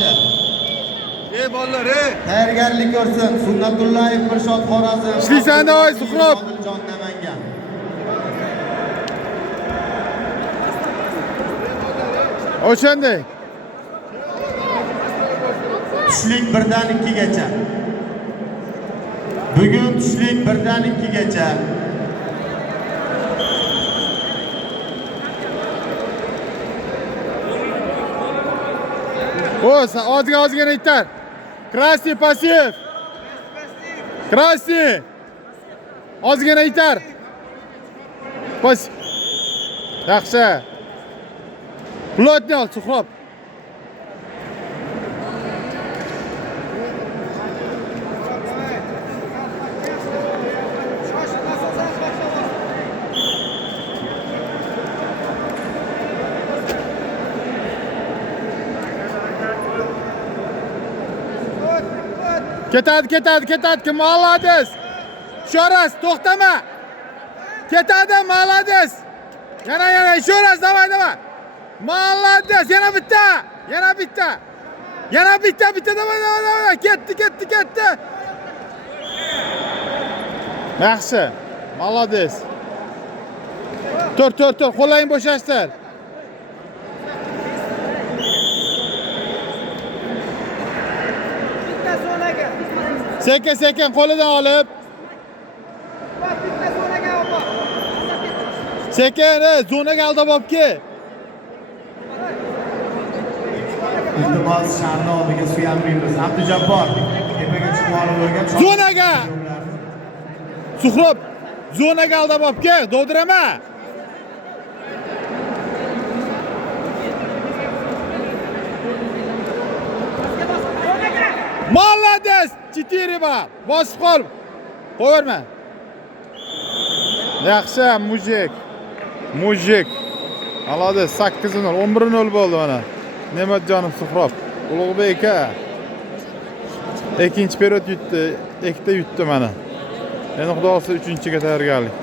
Yaxshi. Bolalar, Tayyorgarlik ko'rsin. Sunnatullayev Mirshod Xorazm. Ishlaysan davay Suhrob. Odiljon Namangan. O'shanday. Tushlik 1dan 2 gacha. Bugun tushlik 1dan 2 gacha. Ozgina itar. Krasniy pasiv. Krasniy. Ozgina itar. Pas. Yaxshi. Plotni ol, Suhrob. Ketadi. Молодец. Еще раз, to'xtama. Ketadi, молодец. Yana, еще раз, давай. Молодец, yana bitta. Давай. Ketdi. Yaxshi. Молодец. Tur, qo'llaring bo'shashtir. Sekin qo'lidan olib. Sekin zonaga aldab olibki. Iltimos sharni oldiga suyanmaymiz. Abdujabbor tepaga chiqib olib o'rgan. Zonaga. Suhrob, zonaga aldab olibki, dovdirama. Молодец! 4 bor. Bosib qol. Qo'yverma. Yaxshi, mujik. Молодец, 8-0, 11-0 bo'ldi mana. Ne'matjonim Suhrob. Ulug'bek aka. Ikkinchi period yutdi, ikkita yutdi mana. Endi xudo xolsa 3-ga tayyorgarlik.